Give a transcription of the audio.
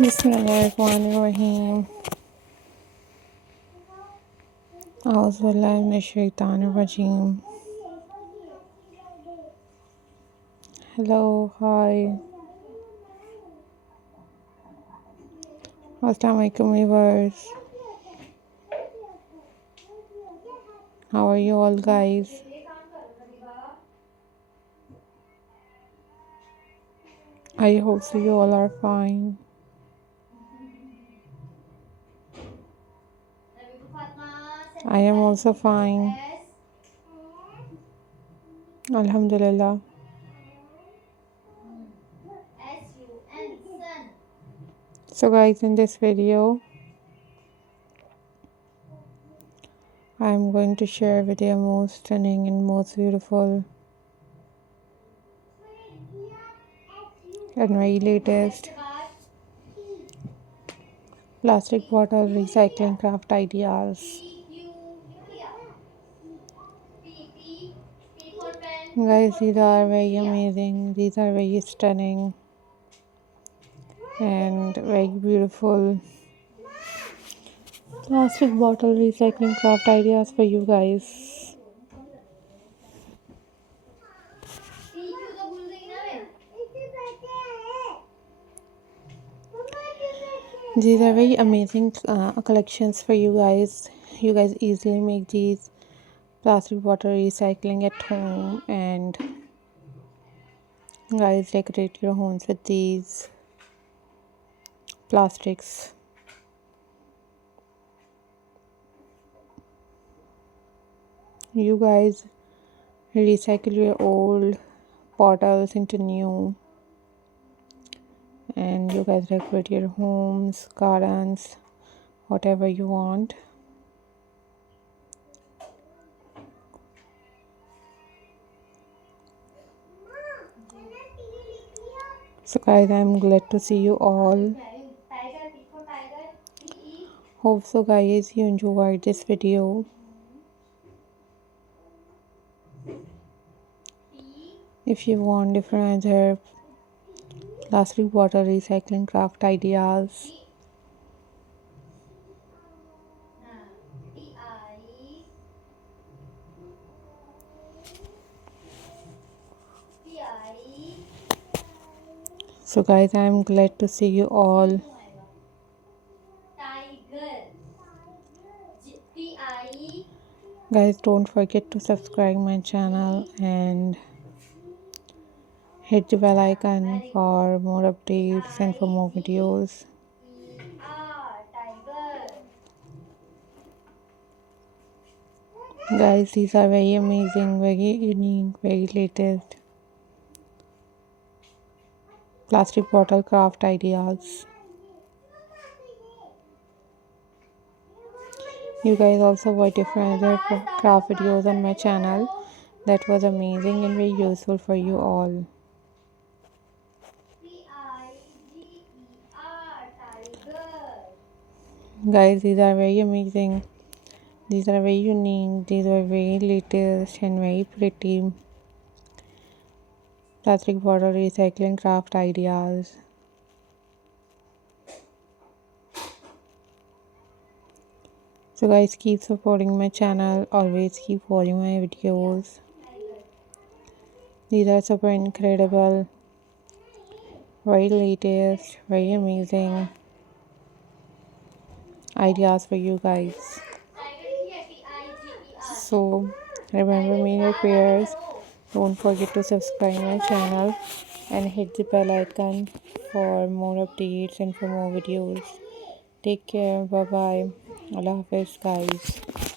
Bismillahirrahmanirrahim. Auzubillahi minash-shaytanir-rajim. Hello, hi. Assalamualaikum viewers. How are you all guys? I hope so you all are fine. I am also fine. Alhamdulillah. So guys, in this video I am going to share with you most stunning and most beautiful and very latest plastic bottle recycling craft ideas. Guys, these are very amazing, these are very stunning and very beautiful plastic bottle recycling craft ideas for you guys. These are very amazing collections for you guys. You guys easily make these plastic bottle recycling at home, and guys decorate your homes with these plastics. You guys recycle your old bottles into new, and you guys decorate your homes, gardens, whatever you want. So guys, I'm glad to see you all. Hope so guys you enjoyed this video. If you want different other plastic bottle recycling craft ideas, so guys, I'm glad to see you all. Guys, don't forget to subscribe my channel and hit the bell icon for more updates and for more videos. Guys, these are very amazing, very unique, very latest plastic bottle craft ideas. You guys also watch different other craft videos on my channel. That was amazing and very useful for you all. Guys, these are very amazing. These are very unique. These are very latest and very pretty plastic bottle recycling craft ideas. So guys, keep supporting my channel. Always keep watching my videos. These are super incredible, very latest, very amazing ideas for you guys. So remember me in your prayers. Don't forget to subscribe my channel and hit the bell icon for more updates and for more videos. Take care. Bye bye. Allah Hafiz guys.